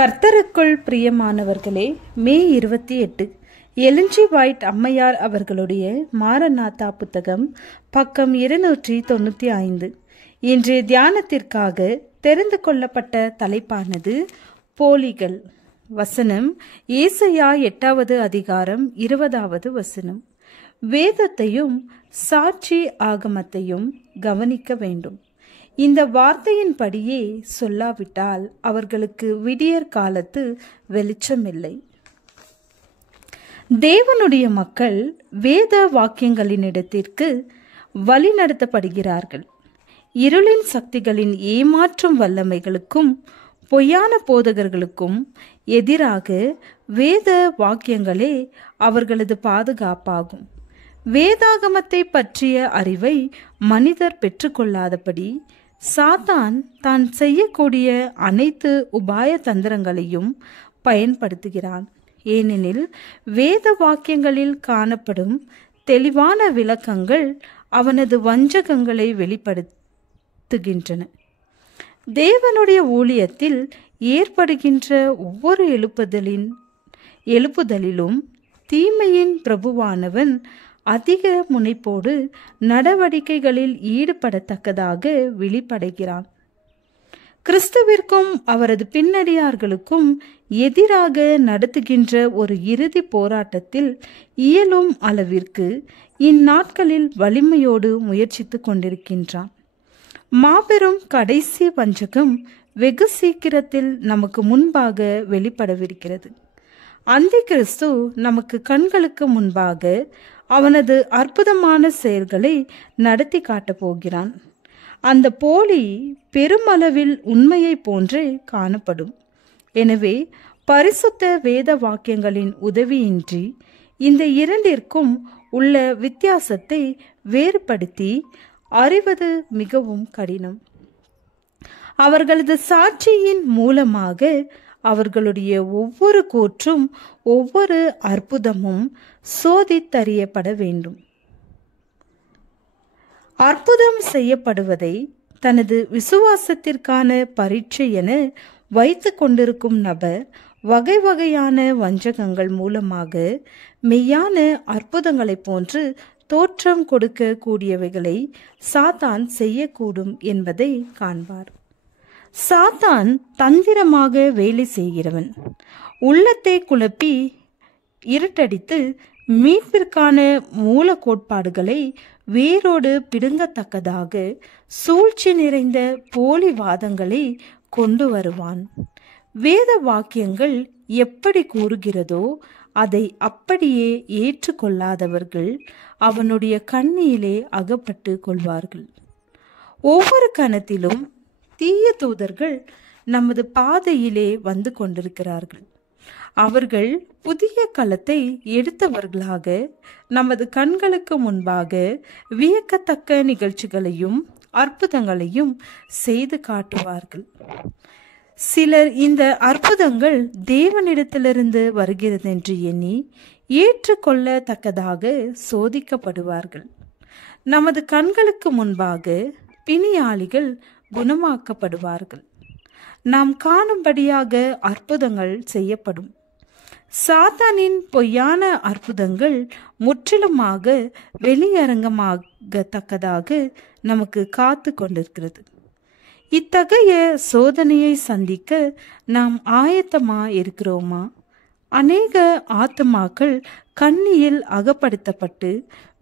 கர்த்தருக்குள் பிரியமானவர்களே, மே 28 Elon G white அம்மையார் அவர்களுடைய மாரநாதா புத்தகம், பக்கம் 295. இன்றைய தியானத்திற்காக தெரிந்து கொள்ளப்பட்ட தலைப்பானது போலிகள். வசனம் ஏசாயா 8வது அதிகாரம் 20வது வசனம். வேதத்தையும் சாட்சி ஆகமத்தையும் கவனிக்க வேண்டும். இந்த வார்த்தையின்படியே சொல்லாவிட்டால் அவர்களுக்கு விடியற் காலத்து வெளிச்சமில்லை. தேவனுடைய மக்கள் வேத வாக்கியங்களினிடத்திற்கு வழி நடத்தப்படுகிறார்கள். இருளின் சக்திகளின் ஏமாற்றும் வல்லமைகளுக்கும் பொய்யான போதகர்களுக்கும் எதிராக வேத வாக்கியங்களே அவர்களது பாதுகாப்பாகும். வேதாகமத்தை பற்றிய அறிவை மனிதர் பெற்றுக்கொள்ளாதபடி சாத்தான் தான் செய்யக்கூடிய அனைத்து உபாய தந்திரங்களையும் பயன்படுத்துகிறான். ஏனெனில் வேத வாக்கியங்களில் காணப்படும் தெளிவான விளக்கங்கள் அவனது வஞ்சகங்களை வெளிப்படுத்துகின்றன. தேவனுடைய ஊழியத்தில் ஏற்படுகின்ற ஒவ்வொரு எழுப்புதலிலும் தீமையின் பிரபுவானவன் அதிக முனைப்போடு நடவடிக்கைகளில் ஈடுபடத்தக்கதாக வெளிப்படுகிறான். கிறிஸ்துவிற்கும் அவரது பின்னடியார்களுக்கும் எதிராக நடத்துகின்ற ஒரு இறுதி போராட்டத்தில் இயலும் அளவிற்கு இந்நாட்களில் வலிமையோடு முயற்சித்து கொண்டிருக்கின்றான். மாபெரும் கடைசி வஞ்சகம் வெகு சீக்கிரத்தில் நமக்கு முன்பாக வெளிப்படவிருக்கிறது. அந்தி கிறிஸ்து நமக்கு கண்களுக்கு முன்பாக அவனது அற்புதமான செயல்களை நடத்தி காட்டப் போகிறான். அந்த போலி பெருமளவில் உண்மையை போன்றே காணப்படும். எனவே பரிசுத்த வேத வாக்கியங்களின் உதவியின்றி இந்த இரண்டிற்கும் உள்ள வித்தியாசத்தை வேறுபடுத்தி அறிவது மிகவும் கடினம். அவர்களது சாட்சியின் மூலமாக அவர்களுடைய ஒவ்வொரு கூற்றும் ஒவ்வொரு அற்புதமும் சோதித்தறியப்பட வேண்டும். அற்புதம் செய்யப்படுவதை தனது விசுவாசத்திற்கான பரீட்சை என வைத்து கொண்டிருக்கும் நபர் வகை வகையான வஞ்சகங்கள் மூலமாக மெய்யான அற்புதங்களை போன்று தோற்றம் கொடுக்க கூடியவைகளை சாத்தான் செய்யக்கூடும் என்பதை காண்பார். சாத்தான் தந்திரமாக வேலை செய்கிறவன். உள்ளத்தை குழப்பி இருட்டடித்து மீட்பிற்கான மூல கோட்பாடுகளை வேரோடு பிடுங்கத்தக்கதாக சூழ்ச்சி நிறைந்த போலி வாதங்களை கொண்டு வருவான். வேத வாக்கியங்கள் எப்படி கூறுகிறதோ அதை அப்படியே ஏற்றுக்கொள்ளாதவர்கள் அவனுடைய கண்ணியிலே அகப்பட்டு கொள்வார்கள். ஒவ்வொரு கணத்திலும் தீய தூதர்கள் நமது பாதையிலே வந்து கொண்டிருக்கிறார்கள். அவர்கள் புதிய களத்தை எடுத்தவர்களாக நமது கண்களுக்கு முன்பாக வியக்கத்தக்க நிகழ்ச்சிகளையும் அற்புதங்களையும் செய்து காட்டுவார்கள். சிலர் இந்த அற்புதங்கள் தேவனிடத்திலிருந்து வருகிறது என்று எண்ணி ஏற்றுக்கொள்ளத்தக்கதாக சோதிக்கப்படுவார்கள். நமது கண்களுக்கு முன்பாக பிணியாளிகள் குணமாக்கப்படுவார்கள். நாம் காணும்படியாக அற்புதங்கள் செய்யப்படும். சாத்தானின் பொய்யான அற்புதங்கள் முற்றிலுமாக வெளியரங்கமாகத்தக்கதாக நமக்கு காத்து கொண்டிருக்கிறது. இத்தகைய சோதனையை சந்திக்க நாம் ஆயத்தமா இருக்கிறோமா? அநேக ஆத்துமாக்கள் கண்ணியில் அகப்படுத்தப்பட்டு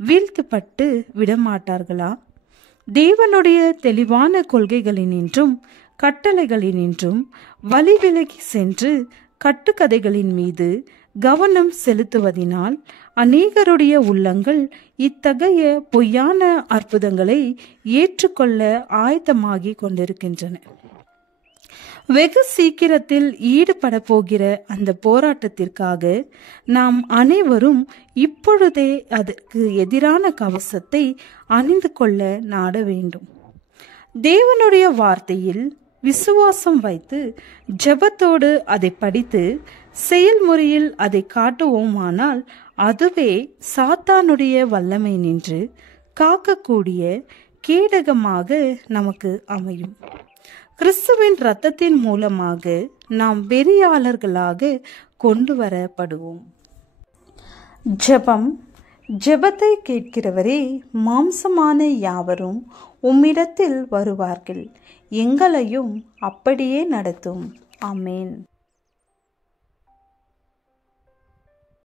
வீழ்த்தப்பட்டு விடமாட்டார்களா? தேவனுடைய தெளிவான கொள்கைகளினின்றும் கட்டளைகளினின்றும் வழி விலகி சென்று கட்டுக்கதைகளின் மீது கவனம் செலுத்துவதினால் அநேகருடைய உள்ளங்கள் இத்தகைய பொய்யான அற்புதங்களை ஏற்றுக்கொள்ள ஆயத்தமாகி கொண்டிருக்கின்றன. வெகு சீக்கிரத்தில் ஈடுபட போகிற அந்த போராட்டத்திற்காக நாம் அனைவரும் இப்பொழுதே அதற்கு எதிரான கவசத்தை அணிந்து கொள்ள நாட வேண்டும். தேவனுடைய வார்த்தையில் விசுவாசம் வைத்து ஜெபத்தோடு அதை படித்து செயல்முறையில் அதை காட்டுவோமானால் அதுவே சாத்தானுடைய வல்லமை நின்று காக்கக்கூடிய கேடகமாக நமக்கு அமையும். கிறிஸ்துவின் இரத்தத்தின் மூலமாக நாம் வெறியாளர்களாக கொண்டு வரப்படுவோம். ஜெபம். ஜெபத்தை கேட்கிறவரே, மாம்சமான யாவரும் உம்மிடத்தில் வருவார்கள், எங்களையும் அப்படியே நடத்தும். ஆமேன்.